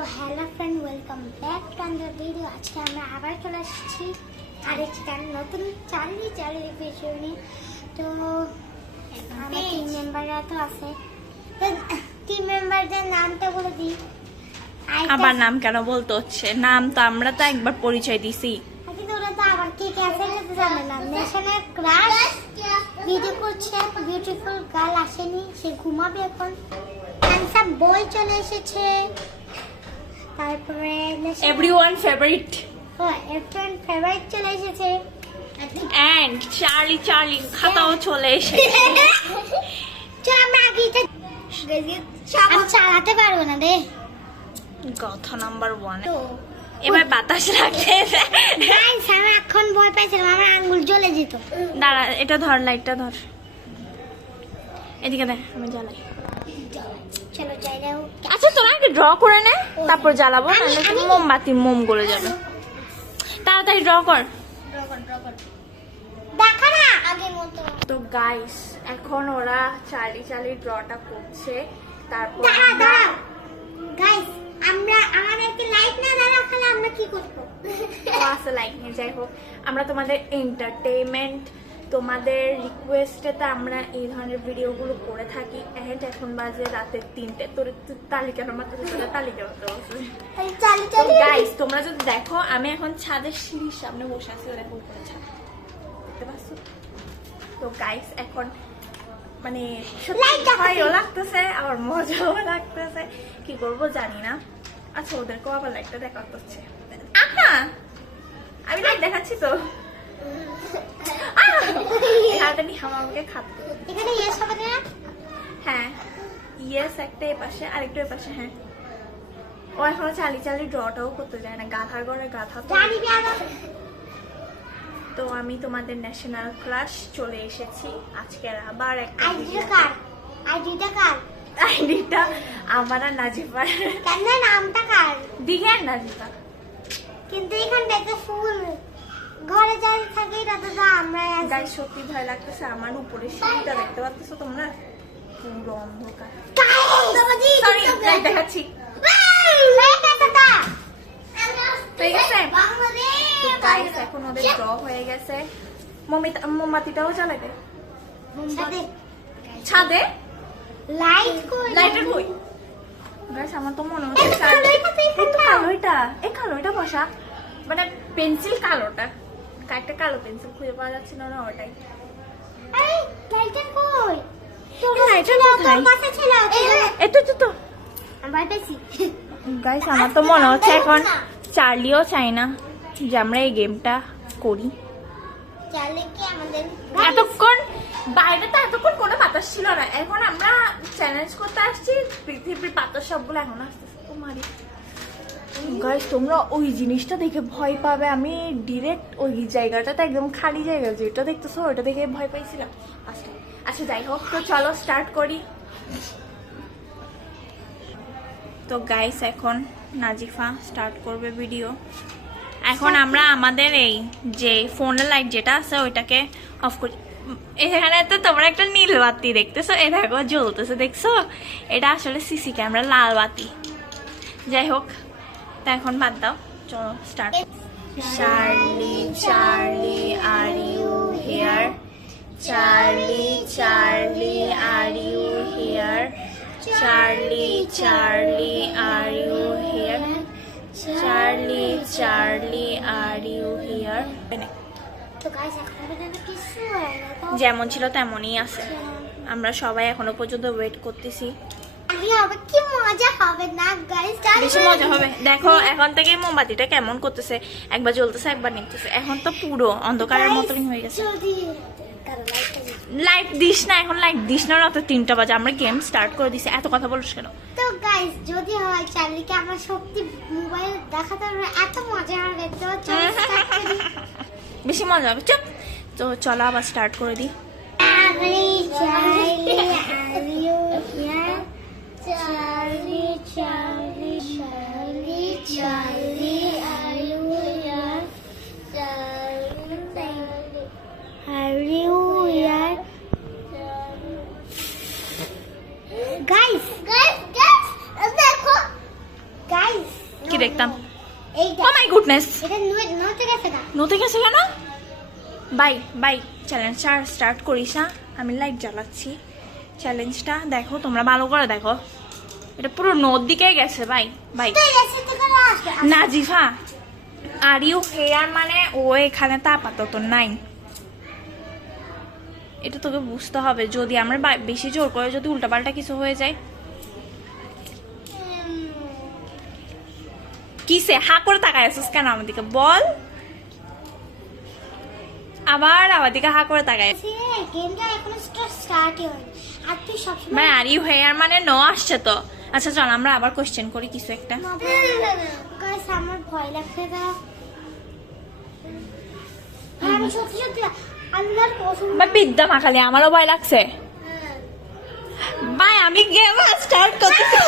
তো hello friend, welcome back to another video. আজকে আমরা আবার চলে এসেছি আরেকটি নতুন চার্লি ভিডিও নিয়ে। তো আমরা টিম মেম্বাররা তো আছে, তো টিম মেম্বারদের নামটা বলে দিই। আবার নাম কেন বলতে হচ্ছে? নাম তো আমরা তো একবার পরিচয় দিছি, কিন্তু ওরা তো আবার কে কে আছে সেটা জানে না। ন্যাশনাল ক্রাশ ভিডিও করছে, বিউটিফুল গার্ল আসেনি, সে ঘুমাবে এখন। হ্যান্ডসাম বয় চলে এসেছে, তারপরে এভরিওয়ান ফেভারিট এভরিওয়ান ফেভারিট চলে এসেছে, এন্ড চার্লি খাতাও চলে এসেছে। চল আমরা আগে এটা আমি চালাতে পারবো না রে। কথা নাম্বার 1, তো এবার বাতাস লাগছে। গাইস আমি এখন ভয় পাইছিলাম, আমার আঙ্গুল জ্বলে যেত। দাঁড়া, এটা ধর, লাইটটা ধর, এদিকে দেখ, আমি জ্বালাই। চলো যাই যাও। আচ্ছা তোরা আগে ড্র করে নে, তারপর জ্বালাবো, নাহলে তো মোমবাতি মোম গলে যাবে। তাড়াতাড়ি ড্র কর। দেখা না আগের মতো। তো গাইস এখন ওরা চার্লি ড্রটা করছে, তারপর দাঁড়া গাইস, আমরা আমাদেরকে লাইট না দেখালে আমরা কি করবো? ক্লাসে লাইক নিয়ে যাই হোক, আমরা তোমাদের এন্টারটেইনমেন্ট, তোমাদের রিকোয়েস্টেতে আমরা এই ধরনের ভিডিওগুলো করে থাকি। এন্ড এখন বাজে রাতে 3টে। তোর তালিকা মাত্র তালিকা গাইস, তোমরা যদি দেখো আমি এখন ছাদের সিঁড়ির সামনে বসে আছি, দেখো উপরে ছাদ, দেখতে পাচ্ছ? তো গাইস এখন মানে সত্যি ভয়ও লাগতেছে, আবার মজাও লাগতেছে, কি করবো জানি না। আচ্ছা ওদেরকেও আবার লাইটটা দেখা করছে। আমি লাইট দেখাচ্ছি তো। আমাকে খাতে এখানে ইয়েস হবে না? হ্যাঁ ইয়েস, একটা এ পাশে আরেকটা এ পাশে। হ্যাঁ ও এখনো চার্লি ড্রটাও করতে যায় না, গাধার ঘরে গাধা। তো আমি তোমাদের ন্যাশনাল ক্রাশ চলে এসেছি আজকের আবার একটা আইডিটা আমার আর নাজিফার। কেন নামটা কার? দিঘার নাজিফা। কিন্তু এখানটা একটা ফুল ঘরে যাই থাকে, এটা তো আমরা গাইস সত্যি ভয় লাগতেছে। আমার উপরে সিঁড়িটা দেখতে পাচ্ছ তোমরা, পুরো অন্ধকার। সরি লাইট দেখাচ্ছি। ঠিক আছে গাইস, এখন ওদের ড্র হয়ে গেছে। মোমবাতিটাও জ্বালাই দে ছাদে। লাইটের কই গাইস? আমার তো মনে হচ্ছে কালোটা বসা, মানে পেন্সিল কালোটা, একটা কালো পেন্সিল খুঁজে পাওয়া যাচ্ছে না, ওটাই। গাইস আমার তো মনে হচ্ছে এখন চার্লিও চাই না যে আমরা এই গেমটা করি। এতক্ষণ বাইরে তো এতক্ষণ কোনো বাতাস ছিল না, এখন আমরা চ্যালেঞ্জ করতে আসছি, পৃথিবীর বাতাস সবগুলো এখন আসতেছে। গাইস তোমরা ওই জিনিসটা দেখে ভয় পাবে, আমি ডিরেক্ট ওই জায়গাটাতে একদম খালি জায়গা যেটা দেখতেছো ওটা দেখে ভয় পাইছিলাম। আচ্ছা যাই হোক, তো চলো স্টার্ট করি। তো গাইস এখন নাজিফা স্টার্ট করবে ভিডিও। এখন আমরা আমাদের এই যে ফোনের লাইট যেটা আছে ওইটাকে অফ করি। এখানে তো তোমরা একটা নীল বাতি দেখতেছো, এ দেখো জ্বলতেছে, দেখছো? এটা আসলে সিসি ক্যামেরা লাল বাতি। যাই হোক, তা এখন বাদ দাও, চলো start. Charlie are you here? Charlie are you here? Charlie are you here? Charlie are you here? যেমন ছিল তেমনই আছে, আমরা সবাই এখনো পর্যন্ত ওয়েট করতেছি। কি মজা হবে না গাইস? বেশি মজা হবে। দেখো এখন থেকে মোমবাতিটা কেমন করতেছে, একবার জ্বলতেছে একবার নিতেছে। এখন তো পুরো অন্ধকারের মতনই হয়ে গেছে। লাইট দিস না, এখন লাইট দিস না, রাত 3টা বাজে, আমরা গেম স্টার্ট করে দিছি। এত কথা বলিস কেন? তো গাইস যদি হয় চার্লিকে আমরা সত্যি মোবাইল দেখাতে পারবো, এত মজা হবে। তো বেশি মজা হবে, চুপ। তো চলো আবার স্টার্ট করে দিই। Guys, দেখো guys, দেখতাম। এইটা ও মাই গুডনেস, এটা নতে গেছে না। নতে গেছে কেন? বাই চ্যালেঞ্জটা স্টার্ট করিস না, আমি লাইট জ্বালাচ্ছি। চ্যালেঞ্জটা দেখো, তোমরা ভালো করে দেখো, এটা পুরো নদ দিকে গেছে। বাই তো রেসিপি করে আসবে। নাজিফা, আর ইউ হেয়ার মানে ও এখানে তা আপাতত নাই, এটা তোকে বুঝতে হবে। যদি আমরা বেশি জোর করে যদি উল্টাপাল্টা কিছু হয়ে যায়। কিসে হা করে তাকায় আছিস কেন আমার দিকে বল? আবার আমার দিকে হা করে তাকায়। গেমটা এখনো স্টার্টই হয়নি আর তুই সবসময় মানে আর ইউ হেয়ার মানে ন আসছে তো। আচ্ছা চল আমরা আবার কোশ্চেন করি কিছু একটা। গাইস আমার ভয় লাগছে তো। আমি সত্যি সত্যি আল্লাহর কসম। বা বিদ্যা মাখালি আমারও ভয় লাগছে। ভাই আমি গেম স্টার্ট করতেছি।